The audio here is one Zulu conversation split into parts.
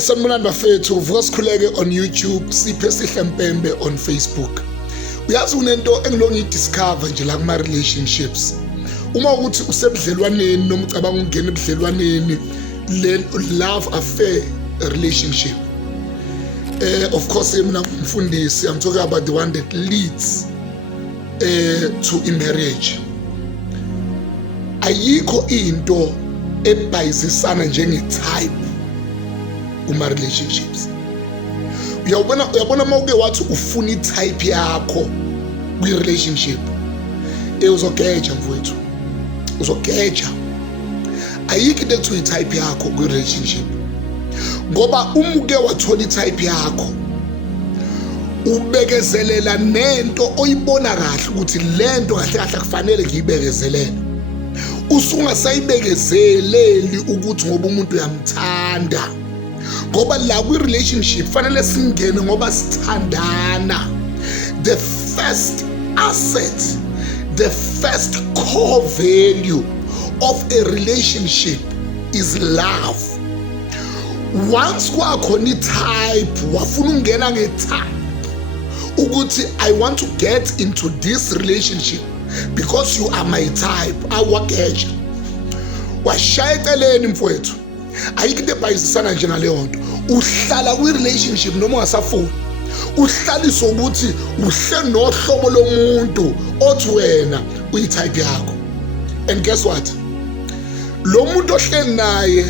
Sanibonani bafethu, vuka sikhuleke on YouTube, Siphe Sihle Mpembe on Facebook. Uyazi unento engilongidiscover nje la kuma relationships. Uma ukuthi usebudlelwaneni noma ucabanga ukungena ebudlelwaneni, love affair relationship. Of course mina ngumfundisi, I'm talking about the one that leads to a marriage. Ayikho into ebhayizisana njenge-type kuma relationships. Uyabona mawuke wathi ufuna i-type yakho kwi-relationship, uzogeja mfowethu, uzogeja. Ayikho into ekuthiwa i-type yakho kwi-relationship, ngoba umuke wathola i-type yakho ubekezelela nento oyibona kahle ukuthi lento kahle kahle kufanele ngiyibekezelele. Usungasayibekezeleli ukuthi ngoba umuntu uyamthanda, ngoba la kwi-relationship fanele singene ngoba sithandana. The first asset, the first core value of a relationship is love. Once kwakhona i-type, wafuna ungena nge-type ukuthi I want to get into this relationship because you are my type, awageja washaya eceleni mfowethu. Ayikho into ebhayisisana nje ngaleyo nto. Uhlala kwi-relationship noma ungasafuni, uhlaliswe ukuthi uhle nohlobo lomuntu othi wena uyi-type yakho. And guess what, lo muntu ohleli naye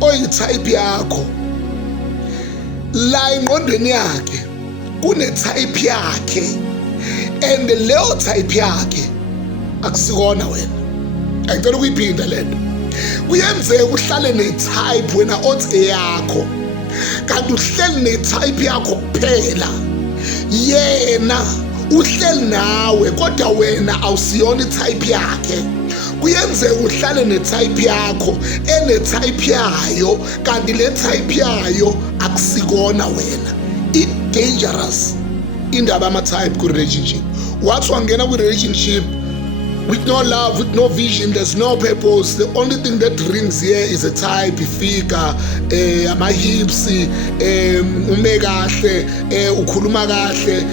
oyi-type yakho, la engqondweni yakhe kune-type yakhe, and leyo type yakhe akusikona wena. Angicela ukuyiphinda lento. Kuyenzeka uhlale ne-type wena othi eyakho, kanti uhleli ne-type yakho kuphela, yena uhleli nawe kodwa wena awusiyona i-type yakhe. Kuyenzeka uhlale ne-type yakho ene-type yayo, kanti le type yayo akusikona wena. It's dangerous indaba ama-type ku-relationship. Wathi wangena kwi-relationship with no love, with no vision, there's no purpose. The only thing that rings here is a type, ifigure, ama-hips, ume kahle, ukhuluma kahle,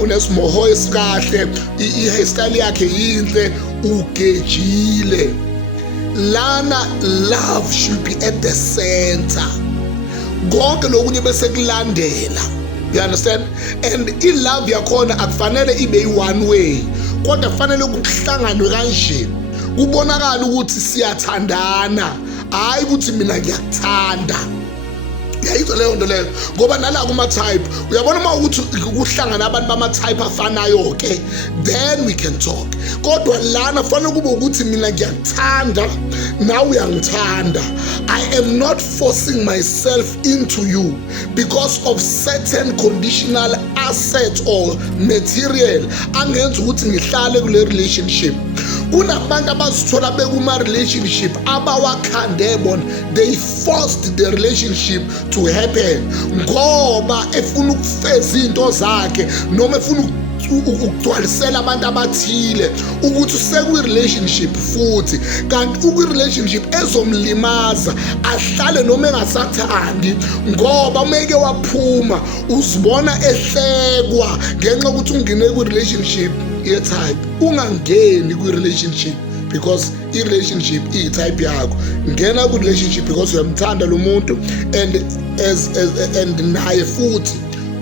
unesimoho esikahle, i-hairstyle yakhe yinhle, ugejile. Lana love should be at the center. Konke lokunye bese kulandela. You understand? And i-love yakhona akufanele ibe one way, kodwa kufanele kuhlanganwe kanje, kubonakala ukuthi siyathandana, hayi ukuthi mina ngiyakuthanda. Yayizwa leyo nto leyo, ngoba nala kuma-type uyabona uma ukuthi kuhlangana abantu bama-type afanayo ke, then we can talk. Kodwa lana fanele kube ukuthi mina ngiyakuthanda, nawe uyangithanda. I am not forcing myself into you because of certain conditional assets or material angenza ukuthi ngihlale kule relationship. Kunabantu abazithola bekuma-relationship abawakhande bona, they forced the relationship to happen ngoba efuna ukufeza into zakhe noma efuna ukugcwalisela abantu abathile ukuthi usekwi-relationship futhi, kanti ukwi-relationship ezomlimaza ahlale noma engasathandi, ngoba umeke waphuma uzibona ehlekwa ngenxa yokuthi ungene kwi-relationship ye-type. Ungangeni kwi-relationship because i-relationship iyi-type yakho. Ngena kwi-relationship because uyamthanda lo muntu and naye futhi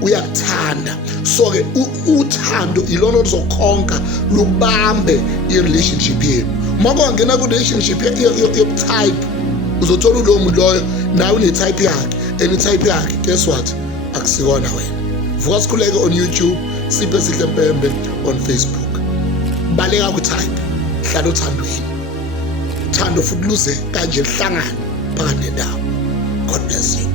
uyakuthanda. So-ke uthando ilona oluzokhonka lubambe i-relationship yenu. Uma kwangena kwi-relationship ye-type, uzothola lowo muntu loyo nawe une-type yakhe, and i-type yakhe guess what, akusikona wena. Vuka sikhuleke on YouTube, Siphe Sihle Mpembe on Facebook. Baleka ku-type, hlala othandweni. Thando futhi luze kanje lihlangane phakathi nendawo. God bless you.